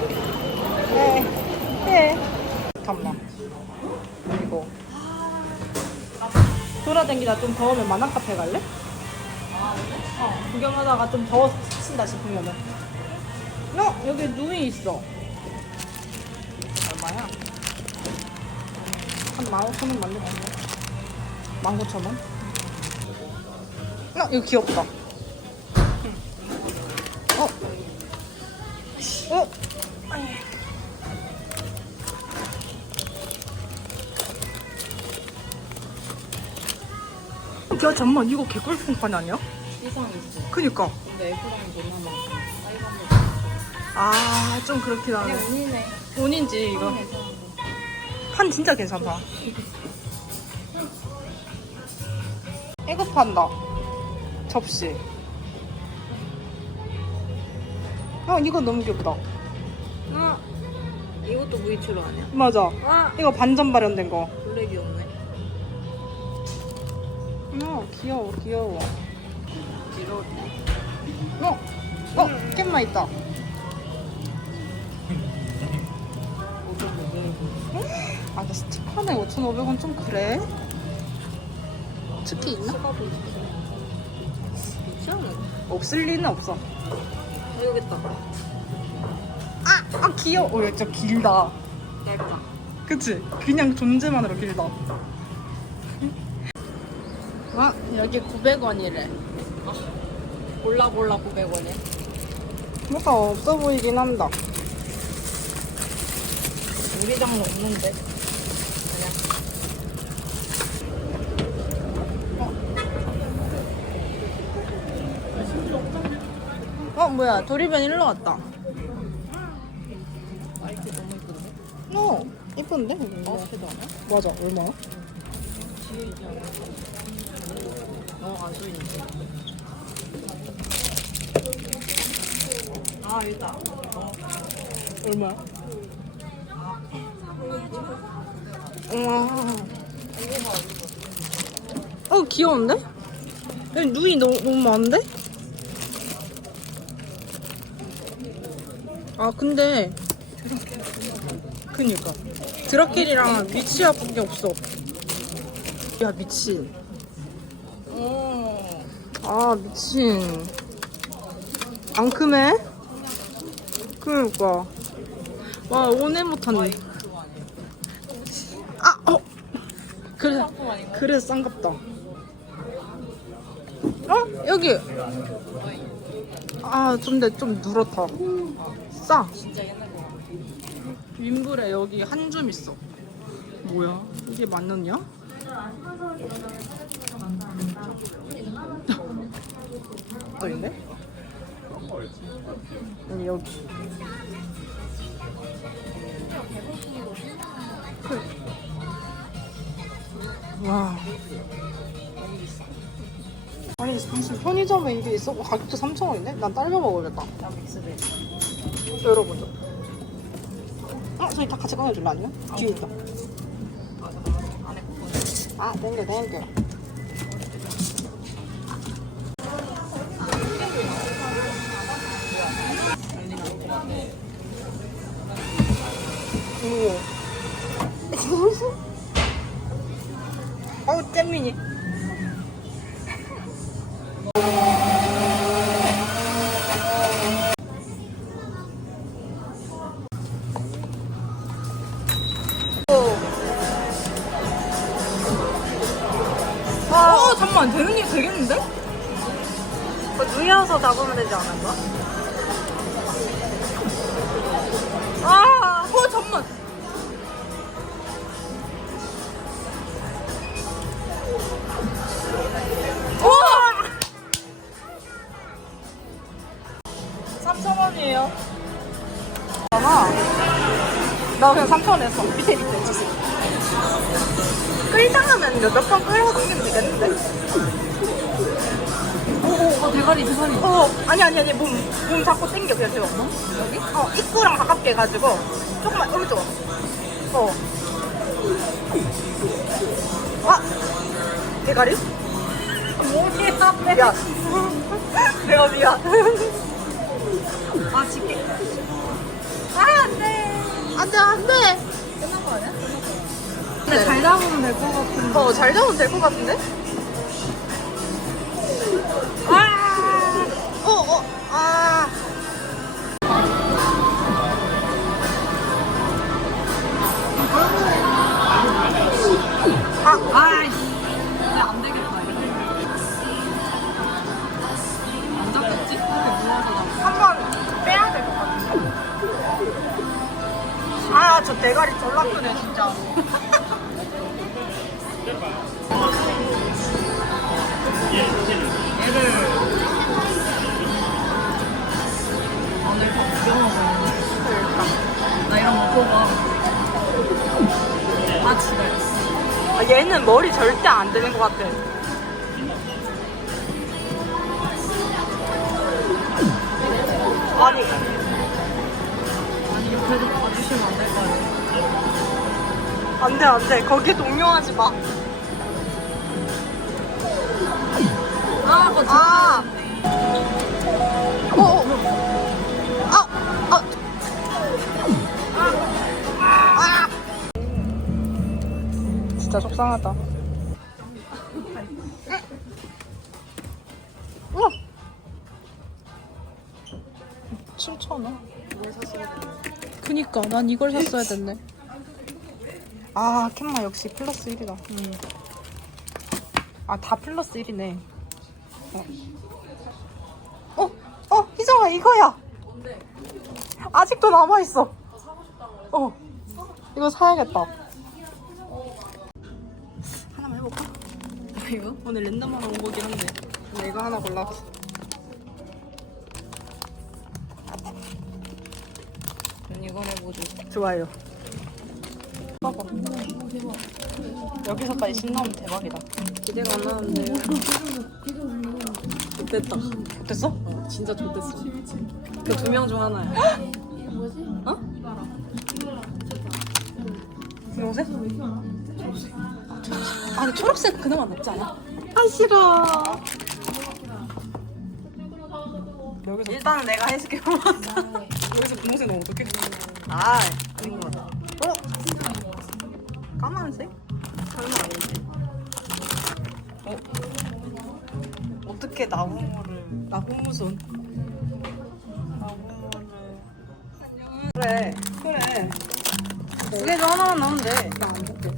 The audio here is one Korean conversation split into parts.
네. 네. 잠깐만. 이거. 돌아다니다 좀 더우면 만화 카페 갈래? 어, 구경하다가 좀 더워서 지친다 싶으면은. 어, 여기 누이 있어. 얼마야? 한 15,000원 맞는 거 아니야? 19,000원? 어, 이거 귀엽다. 응. 어? 어? 야 잠만 이거 개꿀풍판 아니야? 이상 있어. 그니까 근데 애플랑 한아좀 그렇긴 하네 그냥 운이네. 본인지 이거. 판 진짜 괜찮다 이거 판다 접시 아 이거 너무 귀엽다 아, 이것도 무이치로 아니야? 맞아 아, 이거 반전 발현된 거 원래 귀엽네. 어, 귀여워, 귀여워. 어, 어, 캔마 있다. 아, 근데 스티커네 5,500원 좀 그래? 특히 있나? 없을 리는 없어. 있다. 아, 아 귀여워. 어, 얘 진짜 길다. 얇다. 그치? 그냥 존재만으로 길다. 아, 여기 900원이래. 골라 골라 900원이야. 뭔가 없어 보이긴 한다. 우리 장은 없는데. 어, 뭐야. 도리변 일로 왔다. 마이크 너무 이쁜데? 어, 이쁜데? 마우스도 아니야? 맞아, 얼마? 뒤에? 어, 안 써있는데. 아, 여기다. 어. 얼마야? 우와. 어, 귀여운데? 여기 눈이 너무, 너무 많은데? 아, 근데. 그니까. 드라켈이랑 미치아밖에 없어. 야, 미친. 어. 아, 미친. 안 크네? 그러니까. 와, 오네 못하네. 아, 어! 그래? 그래, 싼갑다. 어? 여기. 아, 좀, 데, 좀 누렇다. 싸. 진짜 옛날 거. 윈블에 여기 한 줌 있어. 뭐야? 이게 맞느냐? 또 있네? 여기 여기. 그. 와. 아니 무슨 편의점에 이게 있어? 가격도 3,000원인데? 난 딸려 먹어야겠다. 나 믹스베리. 아, 저희 다 같이 꺼내줄래 아니면? 뒤에 있다. 아, 땡겨, 땡겨. 어, 잠깐만. 되는 일 되겠는데? 그 누이어서 잡으면 되지 않을까? 아, 어. 우와! 3,000원이에요. 나, 나 그냥 3,000원 했어. 밑에 밑에 주세요. 끌당하면 몇 번 끌고 당기면 되겠는데? 오, 오, 대가리, 대가리. 어, 아니, 아니, 아니, 몸, 몸 자꾸 당겨, 그냥 제가. 여기? 어, 입구랑 가깝게 해가지고, 조금만, 오른쪽. 어. 아! 대가리? 뭐야, 야. 내가 미안. 아, 집게. 아! 안 돼 안 돼. 근데 잘 잡으면 될 것 같은데. 어 잘 잡으면 될 것 같은데? 아. 어 어 아. 아이씨. 근데 안 되겠다. 이거. 안 잡혔지? 한번 빼야 될 것 같은데. 아, 저 대가리 졸라 크네, 진짜. 얘는 머리 절대 안 되는 것 같아. 아니, 아니 그래도 봐주시면 안 될까요? 안 돼, 안 돼. 거기에 동요하지 마. 아 그거 아. 어, 어. 진짜 속상하다. 우와. 7,000원? 그니까, 난 이걸 샀어야 됐네. 아, 캔마 역시 플러스 1이다. 음. 아, 다 플러스 1이네. 어, 어, 희정아, 이거야. 아직도 남아 있어. 어, 이거 사야겠다. 이거? 오늘 랜덤으로 온 거긴 한데. 이거 하나 골랐어. 이건 해보죠 좋아요. 봐봐. 여기서까지 신나면 대박이다. 기대가 안 나는데 좋됐다 됐어? 어, 진짜 좋됐어 그 두 명 중 하나야 어? 분홍색? 아, 근데 초록색 그나마 낫지 않아? 아, 싫어. 여기서 일단은 내가 해줄게 여기서 분홍색 넣으면 어떡해? 아 아닌 것 같아 어? 까만색? 설마 아니지 어? 어떻게 나무를 나무무손 나무를 그래 그래 두개중 하나만 넣으면 돼 나안 줄게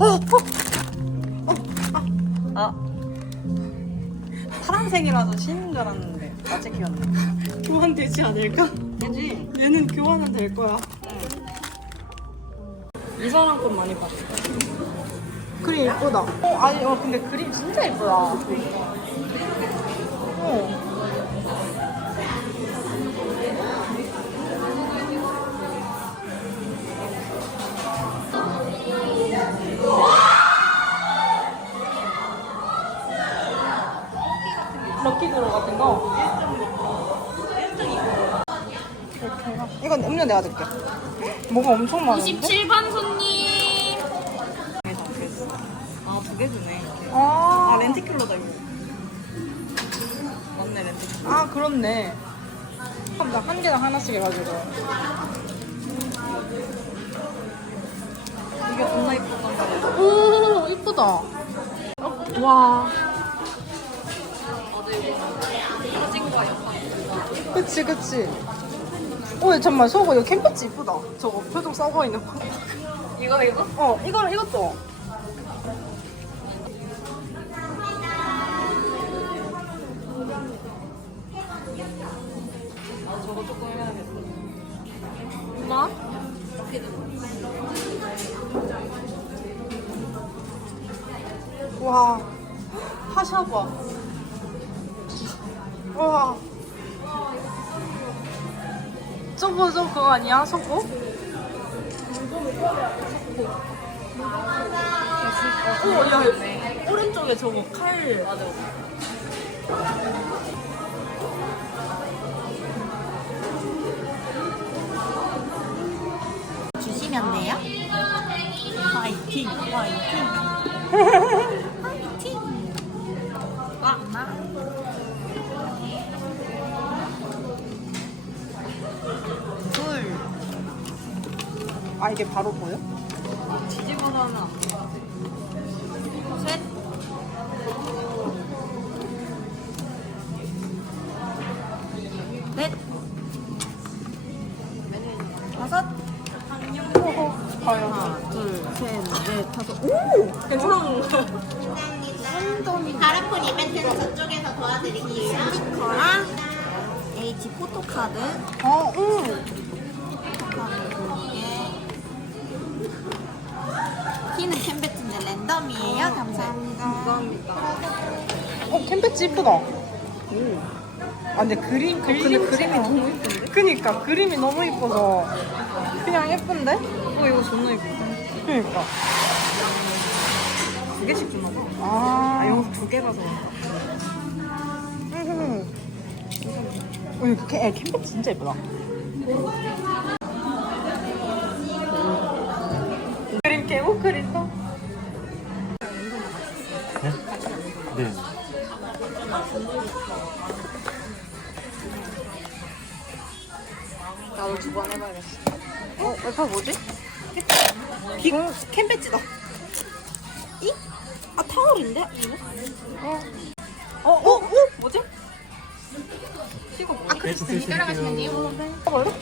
어! 어! 아. 파란색이라서 신인 줄 알았는데 아직 귀엽네. 교환되지 않을까? 그지? 얘는 교환은 될 거야 이 사람 건 많이 봤어. 그림 예쁘다 어 아니 어 근데 그림 진짜 예쁘다 어 거? 이렇게 해가- 이건 음료 내가 줄게 뭐가 엄청 많은데? 27번 손님. 아, 두 개 주네. 아, 아, 렌티큘러다, 이거. 맞네, 렌티큘러. 아 그렇네. 그럼 나 한 개당 하나씩 해가지고. 이게 존나 말이야. 오 이쁘다. 와. 그치 그치. 오 잠만 저거 이거 캠퍼치 이쁘다. 저거 표정 썩어 있는 거. 이거, 이거? 어 이거 이것도. 저거 저거 그거 아니야? 속고? 오, 야, 오른쪽에 저거 칼. 맞아. 주시면 돼요. 화이팅. 화이팅. 아 이게 바로 보여? 뒤집어서 돼. 셋. 넷. 다섯. 하나, 둘, 셋, 넷, 다섯. 괜찮아. 가라폰 이벤트는 저쪽에서 도와드릴게요. 스티커랑 H 포토카드. 어, 어, 캠배지 이쁘다. 아, 근데 그림, 그림, 근데 그림이 너무 예쁜데? 그니까, 그림이 너무 이뻐서. 그냥 예쁜데? 어, 이거 존나 예뻐. 그니까. 두 개씩 주나 봐. 아, 아, 영수 두 개라서. 음. 어, 이거 캠, 캠배 진짜 예쁘다. 그림 깨고 그린다. 어, 이거 뭐지? 기공 캠배지다. 이? 아 타월인데? 이거? 어, 어, 어, 뭐지? 이거 뭐야? 아, 크리스틴. 따라가시면 돼요. 봐봐요.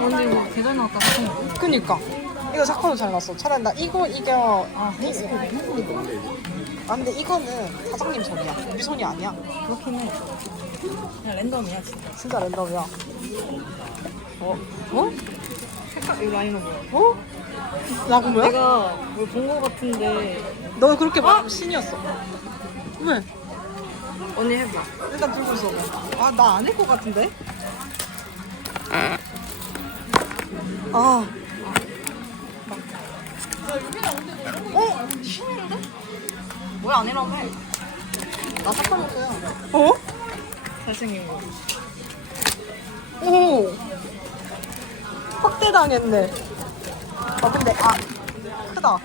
완전 막 계단 나왔다 싶은. 그니까. 이거 작화도 잘 났어. 차라리 나 이거 이겨. 아, 아, 근데 이거는 사장님 손이야. 우리 손이 아니야. 그렇긴 해. 그냥 랜덤이야, 진짜. 진짜 랜덤이야. 어? 어? 색깔, 이거 라인은 뭐야? 어? 라고 뭐야? 내가 뭘 본 거 같은데. 너 그렇게 말하면 신이었어. 왜? 언니 해봐. 일단 들고 있어. 아, 나 안 할 것 같은데? 아. 어? 신인데? 뭐야, 아니라며. 나 삭발했어요. 어? 잘생긴 거. 오. 확대당했네. 아, 근데, 아, 크다.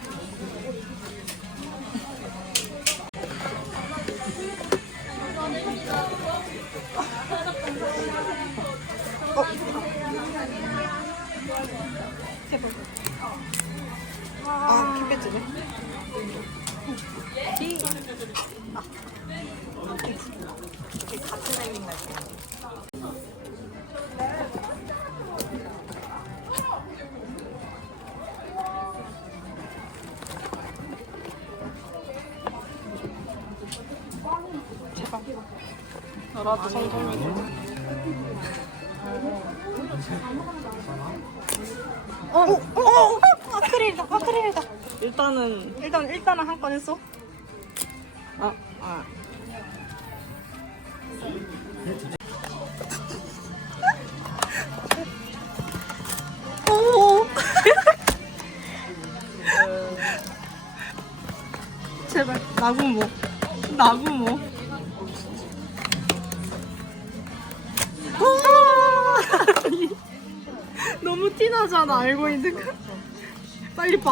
너라도 성공해. 어, 어, 어, 어, 아크릴이다, 아크릴이다. 일단은, 일단 일단은 한 건 했어. 티나잖아 알고 있는 거. 빨리 봐.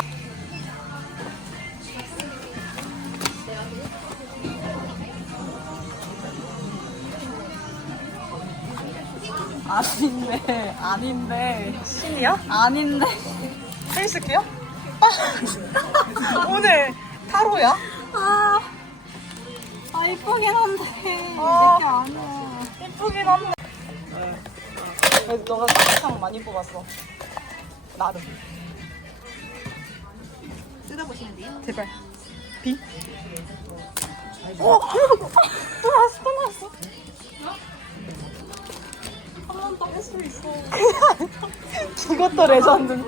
아닌데, 아닌데. 신이야? 아닌데. 페이스케어? 아, 오늘 타로야? 아, 아 이쁘긴 한데 아. 내게 아니야. 예쁘긴 한데. 그래도 너가 사탕 많이 뽑았어. 나름. 뜯어보시면 돼요. 제발. 비? 어! 또 나왔어, 또 나왔어. 한번더할수 있어. 이것도 레전드.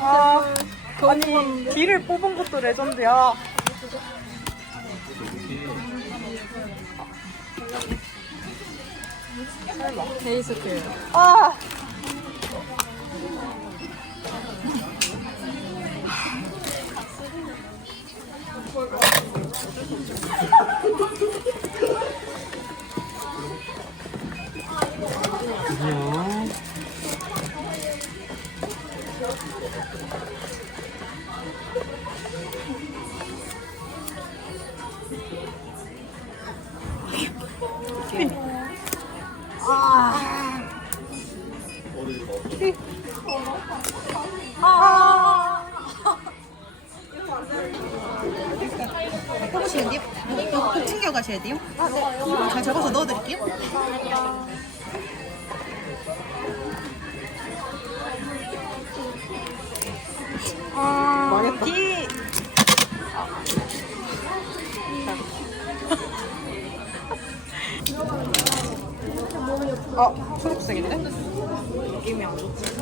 아, 아니, 뒤를 뽑은 것도 레전드야. 데이스케어. 아. 怖い怖い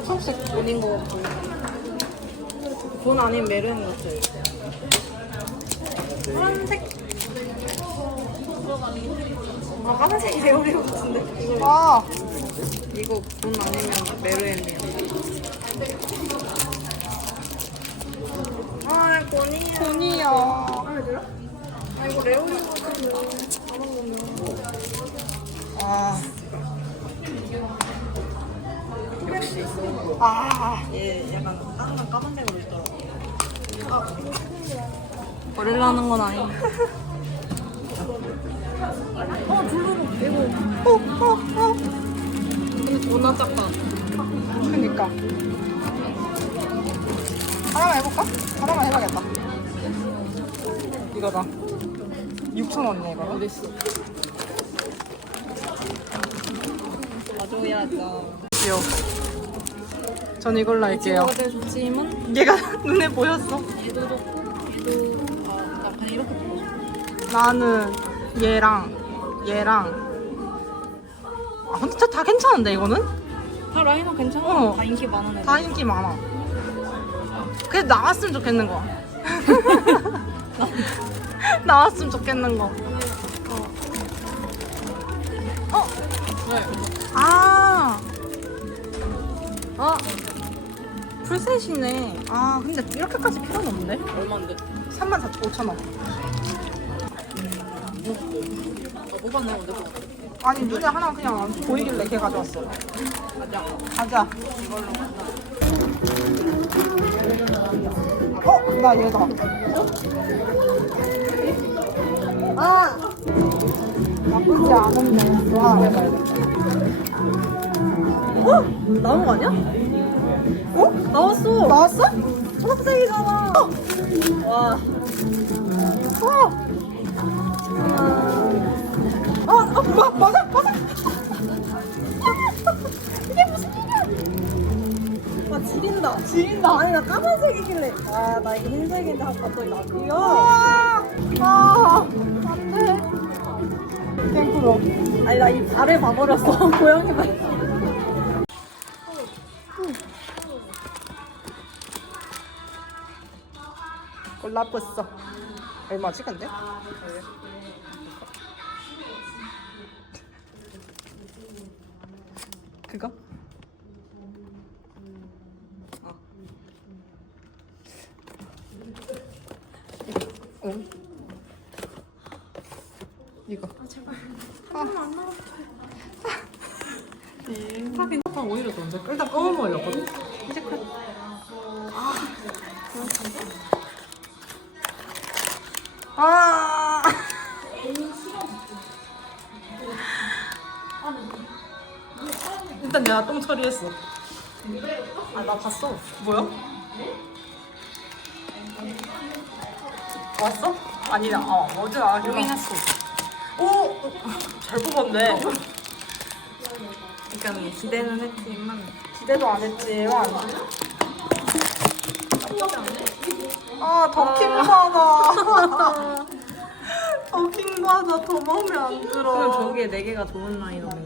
초록색 돈인 거 같고. 돈 아닌 메르는 것 같아. 파란색? 아, 파란색이 레오리 같은데. 이거, 아, 이거 돈 아니면 메르엔이야. 아, 돈이야. 돈이야. 아, 이거 레오리 같은데. 아. 아, 얘 약간 땅만 까만 색으로 있더라고. 버릴라는 건 아니. 어, 이거. 어, 어, 어. 존나 작다. 그니까. 하나만 해볼까? 하나만 해봐야겠다. 이거다. 6,000원이네, 이거. 어딨어? 맞아야죠. 귀여워. 전 이걸로 할게요. 이거가 제일 좋지만 얘가 눈에 보였어. 얘도 좋고 얘도 아, 약간 이렇게 보고 싶어. 나는 얘랑 얘랑 아 근데 진짜 다 괜찮은데 이거는? 다 라인업 괜찮아. 어. 다 인기 많은 애들. 다 인기 많아 그래도 나왔으면 좋겠는 거 나왔으면 좋겠는 거 어? 왜? 아 아, 풀셋이네. 아, 근데 이렇게까지 필요는 없는데? 얼마인데? 34,500원. 너 뽑았네 뽑았어? 아니, 눈에 하나 그냥 보이길래 걔 가져왔어. 가자. 가자. 어, 나 얘다. 아! 나쁘지 않은데. 해봐야겠다. 어? 나온 거 아니야? 어? 나왔어. 초록색이잖아. 와. 어! 아, 아, 마, 맞아, 맞아. 이게 무슨 일이야? 아, 지린다. 지린다. 아니, 나 까만색이길래. 아, 나 이거 흰색인데 하고 갑자기 나 귀여워. 아, 아, 안 돼. 땡프로. 아니, 나 이 발을 봐버렸어. 고양이 발. 라봤어. 얼마지, 근데? 그거? 어. 이거. 아 제발. 한 번만 안 나와. 하긴 한 오히려 더 먼저 일단 올렸거든. 처리했어. 아, 나 봤어. 뭐야? 왔어? 아니다. 어, 어제 아, 여기 했어. 오! 잘 뽑았네. 그러니까 기대는 했지만 기대도 안 했지만. 아, 더킹 받아. 더킹 받아. 더 마음에 안 들어. 그럼 저기에 네 개가 좋은 라인업인